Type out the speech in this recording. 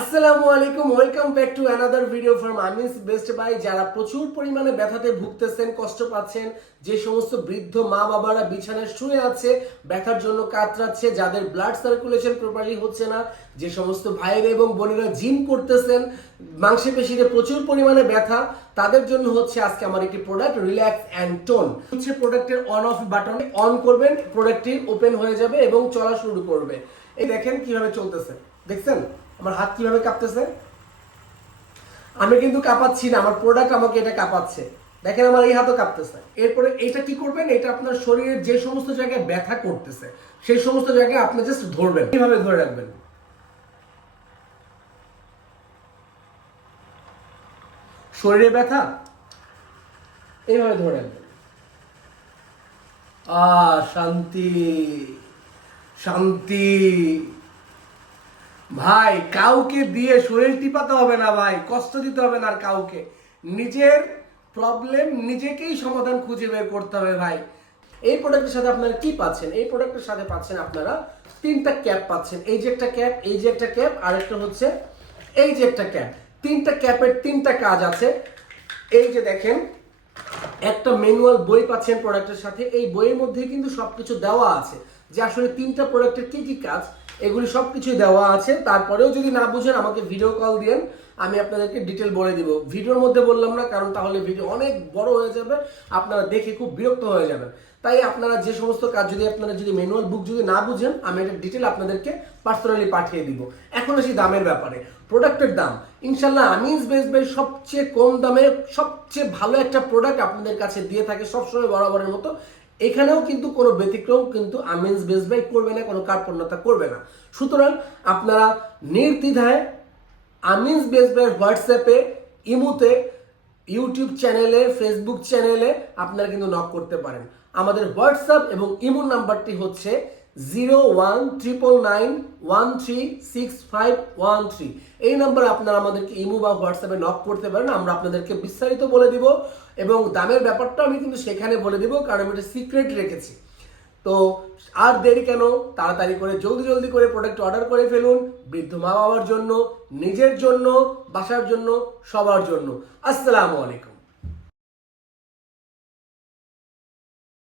আসসালামু আলাইকুম, welcome back to another video from আমিস best buy যারা প্রচুর পরিমাণে ব্যথাতে ভুগতেছেন, কষ্ট পাচ্ছেন, যে সমস্ত বৃদ্ধ মা বাবারা বিছানায় শুয়ে আছে, ব্যথার জন্য কাতরাচ্ছে, যাদের ব্লাড সার্কুলেশন প্রপারলি হচ্ছে না, যে সমস্ত ভাইয়েরা এবং বোনেরা জিম করতেছেন মাংসে প্রচুর পরিমাণে ব্যথা, তাদের জন্য হচ্ছে আজকে আমার একটি প্রোডাক্ট রিল্যাক্স অ্যান্ড টোন হচ্ছে প্রোডাক্টের অন অফ বাটন অন করবেন প্রোডাক্টটি ওপেন হয়ে যাবে এবং চলা শুরু করবে। এই দেখেন কীভাবে চলতেছে। দেখছেন? আমার হাত কীভাবে কাঁপতেছে? আমি কিন্তু কাঁপাচ্ছি না, আমার প্রোডাক্ট আমাকে এটা কাঁপাচ্ছে। দেখেন আমার এই হাতও কাঁপতেছে। এরপরে এটা কি করবেন? এটা আপনার শরীরের যে সমস্ত জায়গায় ব্যথা করতেছে, সেই সমস্ত জায়গায় আপনি জাস্ট ধরবেন। কীভাবে ধরে রাখবেন? শরীরে ব্যথা? এইভাবে ধরে রাখবেন। আ শান্তি শান্তি। ভাই, কাউকে দিয়ে শরীর টিপাতে হবে না ভাই, কষ্ট দিতে হবে না আর কাউকে। নিজের প্রবলেম নিজেকেই সমাধান খুঁজে বের করতে হবে ভাই। এই প্রোডাক্টের সাথে আপনারা কি পাচ্ছেন? এই প্রোডাক্টের সাথে পাচ্ছেন আপনারা তিনটা ক্যাপ পাচ্ছেন। এই যে একটা ক্যাপ এই যে একটা ক্যাপ আর একটা হচ্ছে এই যে একটা ক্যাপ তিনটা ক্যাপের তিনটা কাজ আছে। এই যে দেখেন একটা ম্যানুয়াল বই পাচ্ছেন প্রোডাক্টের সাথে, এই বইয়ের মধ্যে কিন্তু সবকিছু দেওয়া আছে। যে আসলে তিনটা প্রোডাক্টের কি কি কাজ, এগুলি সবকিছুই দেওয়া আছে। তারপরেও যদি না বুঝেন, আমাকে ভিডিও কল দিয়েন। আমি আপনাদেরকে ডিটেল বলে দিব। ভিডিওর মধ্যে বললাম না, কারণ তাহলে ভিডিও অনেক বড় হয়ে যাবে, আপনারা দেখে খুব বিরক্ত হয়ে যাবেন। তাই আপনারা যে সমস্ত কাজ যদি আপনারা যদি ম্যানুয়াল বুক যদি না বুঝেন, আমি এটা ডিটেল আপনাদেরকে পার্সোনালি পাঠিয়ে দিব। এখন আসি দামের ব্যাপারে। প্রোডাক্টের দাম ইনশাল্লাহ আমিজ বেস বাই সবচেয়ে কম দামে সবচেয়ে ভালো একটা প্রোডাক্ট আপনাদের কাছে দিয়ে থাকে সবসময় বরাবরের মতো। এখানেও কিন্তু কোনো ব্যতিক্রম কিন্তু আমিন্স বেস বাই করবে না, কোনো কার্পণ্যতা করবে না। সুতরাং আপনারা নির্দ্বিধায় আমিন্স বেস হোয়াটসঅ্যাপে ইমুতে ইউটিউব চ্যানেলে ফেসবুক চ্যানেলে আপনারা কিন্তু নক করতে পারেন। আমাদের হোয়াটসঅ্যাপ এবং ইমুর নাম্বারটি হচ্ছে zero one triple nine one three six five one three এই নাম্বারে আপনারা আমাদেরকে ইমু বা হোয়াটসঅ্যাপে নক করতে পারেন, আমরা আপনাদেরকে বিস্তারিত বলে দিব। এবং দামের ব্যাপারটা আমি কিন্তু সেখানে বলে দিব, কারণ আমি এটা সিক্রেট রেখেছি। তো আর দেরি কেন? তাড়াতাড়ি করে, জলদি জলদি করে প্রোডাক্ট অর্ডার করে ফেলুন। বৃদ্ধ মা বাবার জন্য, নিজের জন্য, বাসার জন্য, সবার জন্য। আসসালামু আলাইকুম।